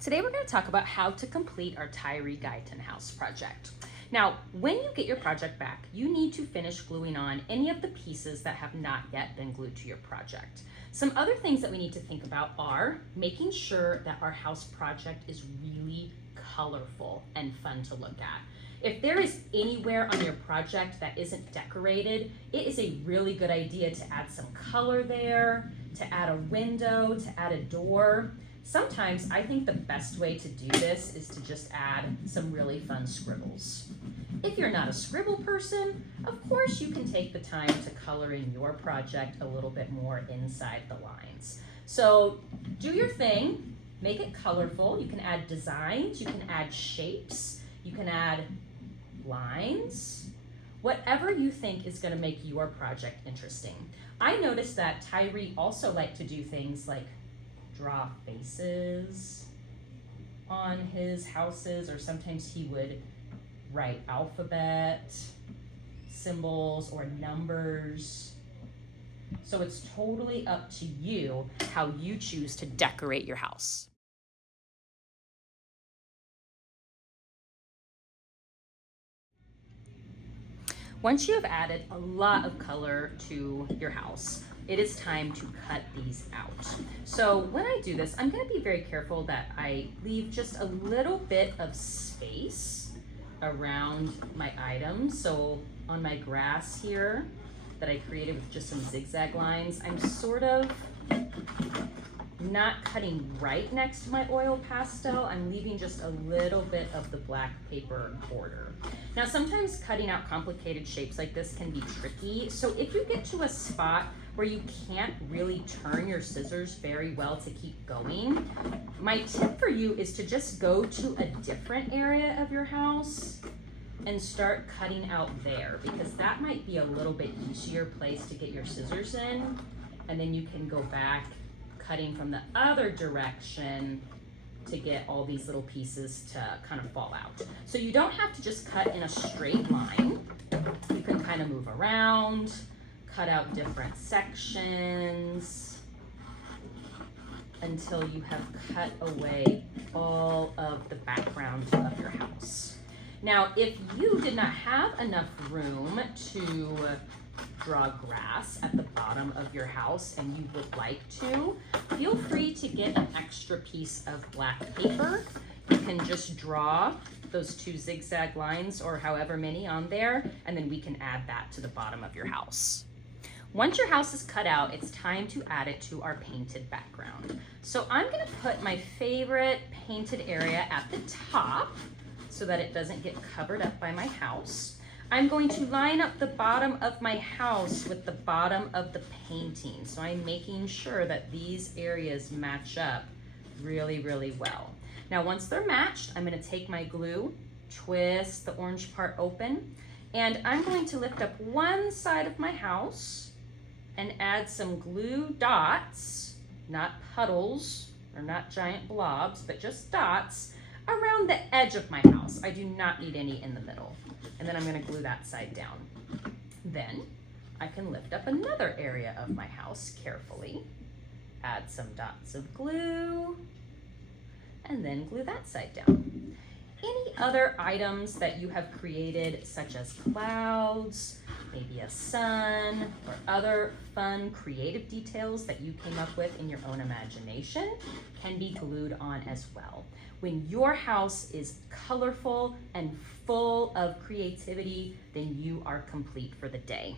Today we're going to talk about how to complete our Tyree Guyton house project. Now, when you get your project back, you need to finish gluing on any of the pieces that have not yet been glued to your project. Some other things that we need to think about are making sure that our house project is really colorful and fun to look at. If there is anywhere on your project that isn't decorated, it is a really good idea to add some color there, to add a window, to add a door. Sometimes I think the best way to do this is to just add some really fun scribbles. If you're not a scribble person, of course you can take the time to color in your project a little bit more inside the lines. So do your thing, make it colorful. You can add designs, you can add shapes, you can add lines, whatever you think is going to make your project interesting. I noticed that Tyree also liked to do things like draw faces on his houses, or sometimes he would write alphabet symbols or numbers. So it's totally up to you how you choose to decorate your house. Once you have added a lot of color to your house, it is time to cut these out. So when I do this, I'm going to be very careful that I leave just a little bit of space around my items. So on my grass here that I created with just some zigzag lines, I'm sort of not cutting right next to my oil pastel. I'm leaving just a little bit of the black paper border. Now, sometimes cutting out complicated shapes like this can be tricky. So if you get to a spot where you can't really turn your scissors very well to keep going, my tip for you is to just go to a different area of your house and start cutting out there, because that might be a little bit easier place to get your scissors in, and then you can go back cutting from the other direction to get all these little pieces to kind of fall out. So you don't have to just cut in a straight line. You can kind of move around, cut out different sections until you have cut away all of the background of your house. Now, if you did not have enough room to draw grass at the bottom of your house and you would like to, feel free to get an extra piece of black paper. You can just draw those 2 zigzag lines or however many on there, and then we can add that to the bottom of your house. Once your house is cut out, it's time to add it to our painted background. So I'm going to put my favorite painted area at the top so that it doesn't get covered up by my house. I'm going to line up the bottom of my house with the bottom of the painting. So I'm making sure that these areas match up really, really well. Now, once they're matched, I'm going to take my glue, twist the orange part open, and I'm going to lift up one side of my house and add some glue dots, not puddles or not giant blobs, but just dots around the edge of my house. I do not need any in the middle. And then I'm going to glue that side down. Then I can lift up another area of my house carefully, add some dots of glue, and then glue that side down. Any other items that you have created, such as clouds, maybe a sun, or other fun creative details that you came up with in your own imagination, can be glued on as well. When your house is colorful and full of creativity, then you are complete for the day.